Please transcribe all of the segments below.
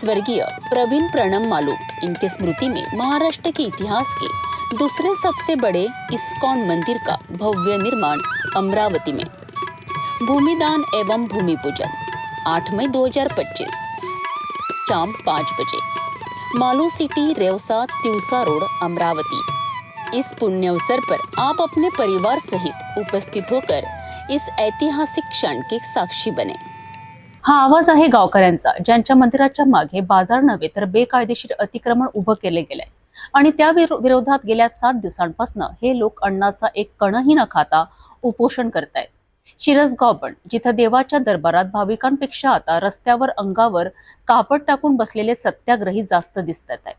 स्वर्गीय प्रवीण प्रणम मालू इनके स्मृति में महाराष्ट्र के इतिहास के दूसरे सबसे बड़े इस्कॉन मंदिर का भव्य निर्माण अमरावती में भूमिदान एवं भूमि पूजन 8 मई 2025 शाम 5 बजे मालू सिटी रेवसा तिवसा रोड अमरावती। इस पुण्य अवसर पर आप अपने परिवार सहित उपस्थित होकर इस ऐतिहासिक क्षण के साक्षी बने। हा आवाज आहे गावकऱ्यांचा, ज्यांच्या मंदिराच्या मागे बाजार नव्हे तर बेकायदेशीर अतिक्रमण उभं केले गेलंय आणि त्या विरोधात गेल्या 7 दिवसांपासून हे लोक अन्नाचा एक कणही न खाता उपोषण करतायत। शिरसगाव बंड, जिथे देवाच्या दरबारात भाविकांपेक्षा आता रस्त्यावर अंगावर कापड टाकून बसलेले सत्याग्रही जास्त दिसतात आहे।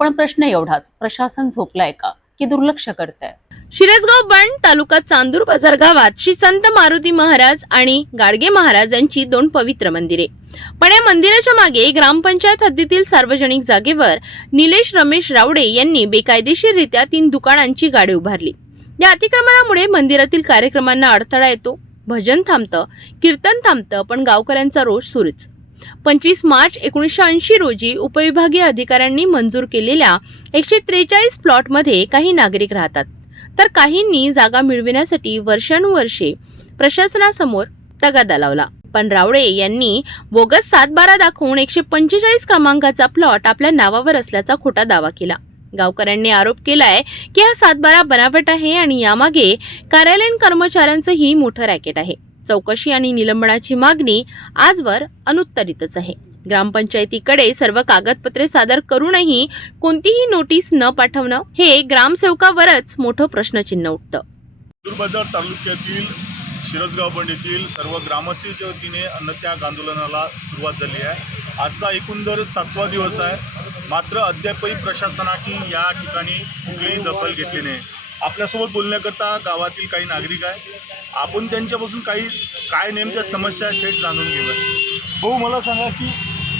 पण प्रश्न एवढाच, प्रशासन झोपलाय का की दुर्लक्ष करताय? शिरसगाव बंड तालुका चांदूर बाजार गावात श्री संत मारुती महाराज आणि गाडगे महाराज यांची 2 पवित्र मंदिरे, पण या मंदिराच्या मागे ग्रामपंचायत हद्दीतील सार्वजनिक जागेवर निलेश रमेश रावडे यांनी बेकायदेशीररित्या 3 दुकानांची गाडी उभारली। या अतिक्रमणामुळे मंदिरातील कार्यक्रमांना अडथळा येतो, भजन थांबतं, कीर्तन थांबतं, पण गावकऱ्यांचा रोष सुरूच। 25 मार्च 1980 रोजी उपविभागीय अधिकाऱ्यांनी मंजूर केलेल्या 143 प्लॉटमध्ये काही नागरिक राहतात, तर काहींनी जागा मिळविण्यासाठी वर्षानुवर्षे प्रशासनासमोर तगादा लावला। पण रावडे यांनी बोगस 7/12 दाखवून 145 क्रमांकाचा प्लॉट आपल्या नावावर असल्याचा खोटा दावा केला। गावकऱ्यांनी आरोप केलाय की हा 7/12 बनावट आहे आणि यामागे कार्यालयीन कर्मचाऱ्यांचंही मोठं रॅकेट आहे। चौकशी आणि निलंबनाची मागणी आजवर अनुत्तरितच आहे। ग्रामपंचायतीकडे सर्व कागदपत्रे सादर करूनही कोणतीही नोटीस न पाठवणं हे ग्रामसेवकावरच मोठं प्रश्नचिन्ह उठतं। बाजार तालुक्यातील शिरसगाव बंड येथील सर्व ग्रामस्थांच्या वतीने अन्नत्याग आंदोलनाला सुरुवात झाली आहे। आजचा एकंदर 7वा दिवस आहे, मात्र अद्यापही प्रशासनाने या ठिकाणी कुठलीही दखल घेतली नाही। आपल्यासोबत बोलण्याकरता गावातील काही नागरिक आहे, आपण त्यांच्यापासून काय नेमक्या समस्या आहेत थेट जाणून घेऊया। भाऊ, मला सांगा की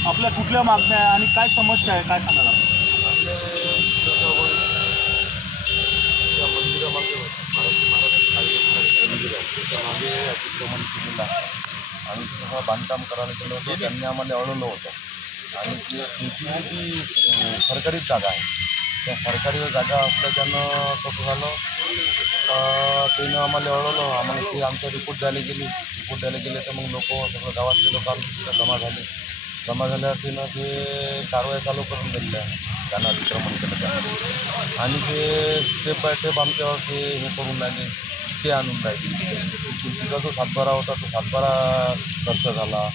आपल्या कुठल्या मागण्या आहे आणि काय समस्या आहे, काय सांगाल आपण? त्याच्यामागे अतिक्रमण केलेलं आहे आणि तेव्हा बांधकाम करायला गेलं होतं, त्यांनी आम्हाला अडवलं होतं आणि ती सरकारी जागा आहे। त्या सरकारी जागा असल्याच्यानं कसं झालं, त्यानं आम्हाला अडवलं, आम्हाला ते आमचा रिपोर्ट द्यायला गेले तर मग सगळं गावातले लोक आमच्या तिथं जमा झाल्यावर त्यानं ते कारवाई चालू करून दिलेली आहे, त्यांना अतिक्रमण केलं त्यानं आणि ते स्टेप बाय स्टेप आमच्यावर ते हे करून राहिले, ते आणून राहिले। तिचा जो 7/12 होता तो 7/12 खर्च झाला,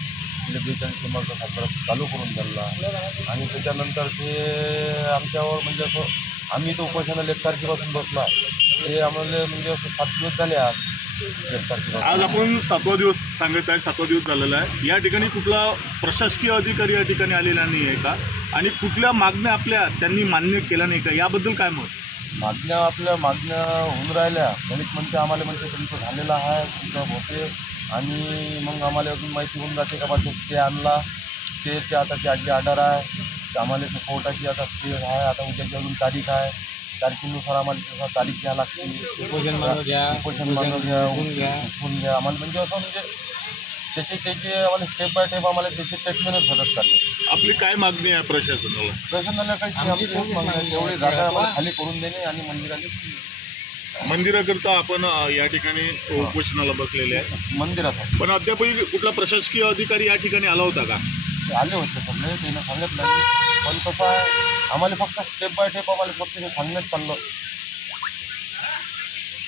तिला 42 नंबरचा 7/12 चालू करून दिला आणि त्याच्यानंतर ते आमच्यावर म्हणजे असं आम्ही तो उपोषणाला 1 तारखेपासून बसलो आहे। ते आम्हाला म्हणजे असं 7 दिवस झाले आज 1 तारखेपासून। आज आपण 7वा दिवस सांगत आहे, 7वा दिवस झालेला आहे। या ठिकाणी कुठला प्रशासकीय अधिकारी या ठिकाणी आलेला नाही आहे का आणि कुठल्या मागण्या आपल्या त्यांनी मान्य केल्या नाही का, याबद्दल काय मत? आपल्या मागण्या होऊन राहिल्या, गणित म्हणते आम्हाला म्हणते तुमचं झालेलं आहे, तुमचं होते आणि मग आम्हाला अजून माहिती होऊन जाते का बा ते आणला, ते आता त्याची ऑर्डर आहे, आम्हाला ते कोर्टाची आता ते आहे, आता उद्याची अजून तारीख आहे, तारखेनुसार आम्हाला तारीख घ्या लागते, उपोषण मानव घ्या, उठून घ्या आम्हाला, म्हणजे असं म्हणजे त्याचे आम्हाला स्टेप बाय स्टेप आम्हाला त्याची ट्रीटमेंटच भरत चालली। आपली काय मागणी आहे प्रशासनाला? काहीच नाही, आमची खूप मागणी आहे, तेवढी जागा आम्हाला खाली करून देणे आणि मंदिराकरता आपण या ठिकाणी उपोषणाला बसलेले आहे मंदिरात। पण अद्यापही कुठला प्रशासकीय अधिकारी या ठिकाणी आला होता का? आले होते सगळे, त्यानं सांगितलं, पण कसं आहे आम्हाला फक्त स्टेप बाय स्टेप आम्हाला फक्त हे सांगण्यात चाललं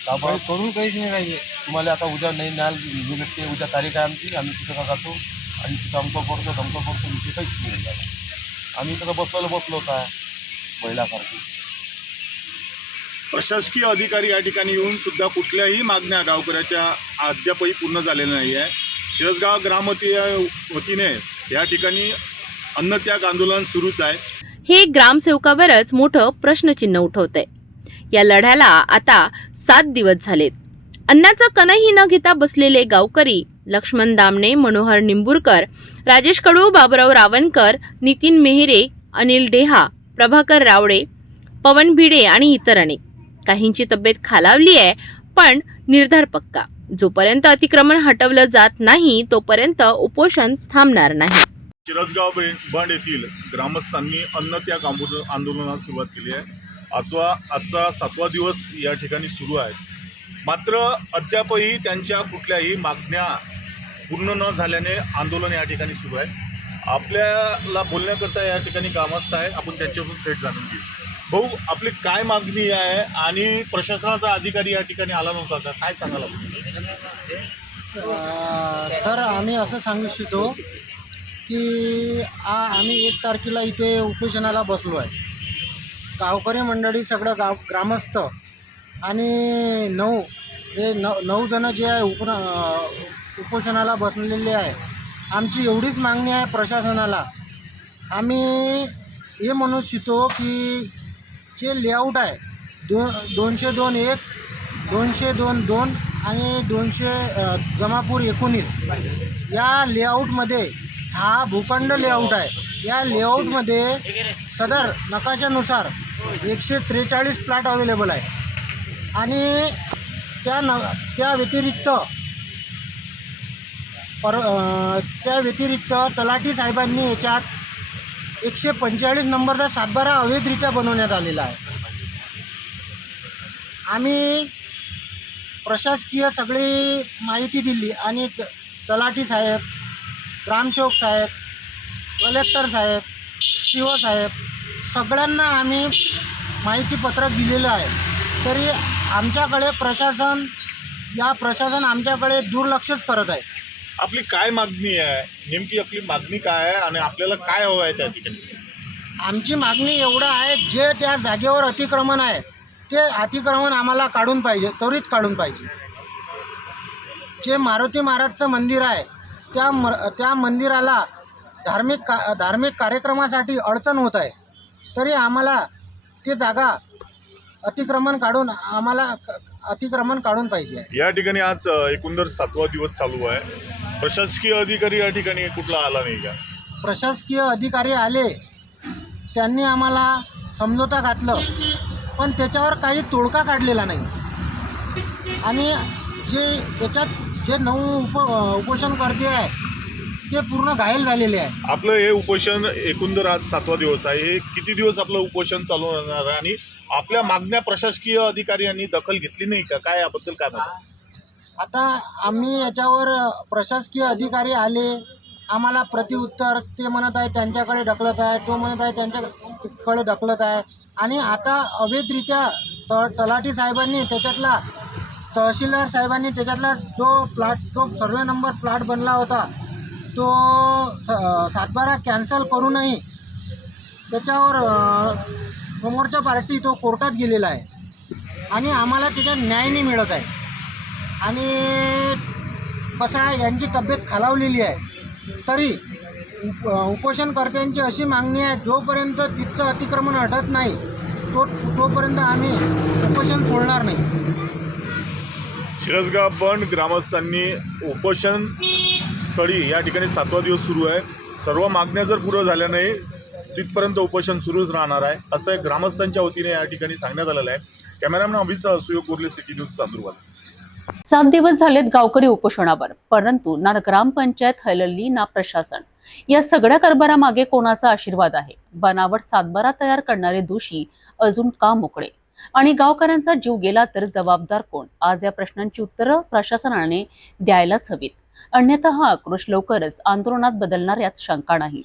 का करून काहीच नाही राहिले। तुम्हाला आता उद्या नाही न्याल भेटते, उद्या तारीख आहे आमची, आम्ही तिथं जातो आणि तिथं अमकं करतो विषय काहीच नाही राहिला। आम्ही तिथं बसलो होतो आहे बैलासारखी। प्रशासकीय अधिकारी या ठिकाणी येऊन सुद्धा कुठल्याही मागण्या गावकऱ्याच्या अद्यापही पूर्ण झालेल्या नाही आहे। शिरसगाव वतीने या ठिकाणी अन्नत्याग आंदोलन सुरूच आहे। हे ग्रामसेवकावरच मोठं प्रश्नचिन्ह उठवतंय। या लढ्याला आता 7 दिवस झालेत। अन्नाचा कणही न घेता बसलेले गावकरी लक्ष्मण दामणे, मनोहर निंबुरकर, राजेश कडू, बाबुराव रावणकर, नितीन मेहरे, अनिल डेहा, प्रभाकर रावडे, पवन भिडे आणि इतर अनेक। काहींची तब्येत खालावली आहे, पण निर्धार पक्का, जोपर्यंत अतिक्रमण हटवलं जात नाही तोपर्यंत उपोषण थांबणार नाही। शिरसगाव बंड येथील ग्रामस्थांनी अन्नत्याग आंदोलनाला सुरुवात केली आहे. आजचा 7वा दिवस या ठिकाणी सुरू आहे. मात्र अद्यापही त्यांच्या कुठल्याही मागण्या पूर्ण न झाल्याने आंदोलन या ठिकाणी सुरू आहे. आपल्याला बोलण्याकरता या ठिकाणी ग्रामस्थ आहे, आपण त्यांच्याकडून थेट जाणून घेऊ. भाऊ, आपली काय मागणी आहे आणि प्रशासनाचा अधिकारी या ठिकाणी आला नव्हता का, काय सांगाल आपण? सर, आम्ही असं सांगू इच्छितो की आम्ही 1 तारखेला इथे उपोषणाला बसलो आहे. गावकरी मंडळी सगळं ग्रामस्थ आणि 9 जण जे आहे उपोषणाला बसलेले आहे. आमची एवढीच मागणी आहे प्रशासनाला. आम्ही हे म्हणू इच्छितो की जे लेआउट आहे 202(1), 202(2) आणि 200 जमापूर 19 या लेआउटमध्ये हा भूखंड लेआउट आहे. या लेआउटमध्ये सदर नकाशानुसार 143 प्लॉट अवेलेबल आहे आणि त्या व्यतिरिक्त तलाठी साहेबांनी याच्यात 145 नंबरचा 7/12 अवैधरित्या बनवण्यात आलेला आहे. आम्ही प्रशासकीय सगळी माहिती दिली आणि तलाठी साहेब, ग्रामसेवक साहेब, कलेक्टर साहेब, CO साहेब सगळ्यांना आम्ही माहितीपत्रक दिलेलं आहे. तरी आमच्याकडे प्रशासन आमच्याकडे दुर्लक्षच करत आहे. आपली काय मागणी आहे नेमकी? आपली मागणी काय आहे आणि आपल्याला काय हवं आहे त्या ठिकाणी? आमची मागणी एवढं आहे, जे त्या जागेवर अतिक्रमण आहे ते अतिक्रमण आम्हाला काढून पाहिजे, त्वरित काढून पाहिजे. जे मारुती महाराजचं मंदिर आहे त्या मंदिराला धार्मिक कार्यक्रमासाठी अडचण होत आहे. तरी आम्हाला ते जागा अतिक्रमण काढून पाहिजे. या ठिकाणी आज एकंदर 7वा दिवस चालू आहे. प्रशासकीय अधिकारी या ठिकाणी कुठला आला नाही का? प्रशासकीय अधिकारी आले, त्यांनी आम्हाला समझोता घातलं, पण त्याच्यावर काही तोडगा काढलेला नाही. आणि जे 9 उपोषणकर्ते आहे ते पूर्ण घायल झालेले आहे. आपलं हे उपोषण एकंदर आज 7वा दिवस आहे. हे किती दिवस आपलं उपोषण चालू राहणार आहे आणि आपल्या मागण्या प्रशासकीय अधिकारी यांनी दखल घेतली नाही का? काय याबद्दल काय म्हणता? आता आम्ही याच्यावर प्रशासकीय अधिकारी आले, आम्हाला प्रतिउत्तर ते म्हणत आहे त्यांच्याकडे ढकलत आहे, तो म्हणत आहे त्यांच्याकडे ढकलत आहे. आणि आता अवैधरित्या तलाठी साहेबांनी त्याच्यातला, तहसीलदार साहेबांनी त्याच्यातला जो सर्वे नंबर प्लॉट बनला होता तो 7/12 कॅन्सल करूनही त्याच्यावर समोरच्या पार्टी तो कोर्टात गेलेला आहे आणि आम्हाला त्याच्यात न्याय नाही मिळत आहे. आणि कसं आहे, यांची तब्येत खालावलेली आहे. तरी उपोषणकर्त्यांची अशी मागणी आहे, जोपर्यंत तिथचं अतिक्रमण हटत नाही तोपर्यंत आम्ही उपोषण सोडणार नाही. शिरसगाव बंड ग्रामस्थांनी उपोषण स्थळी या ठिकाणी 7वा दिवस सुरू आहे. सर्व मागण्या जर पुरं झाल्या नाही तिथपर्यंत उपोषण सुरूच राहणार आहे, असं ग्रामस्थांच्या वतीने या ठिकाणी सांगण्यात आलेलं आहे. कॅमेरामॅन अभिषेक सुयोग गोरले, सिटी न्यूज, चांदूरबाद. 7 दिवस झालेत गावकरी उपोषणावर, परंतु ना ग्रामपंचायत हलली ना प्रशासन. या सगळ्या कारभारामागे कोणाचा आशीर्वाद आहे? बनावट 7/12 तयार करणारे दोषी अजून का मोकळे? आणि गावकऱ्यांचा जीव गेला तर जबाबदार कोण? आज या प्रश्नांची उत्तरं प्रशासनाने द्यायलाच हवीत, अन्यथा हा आक्रोश लवकरच आंदोलनात बदलणार यात शंका नाही.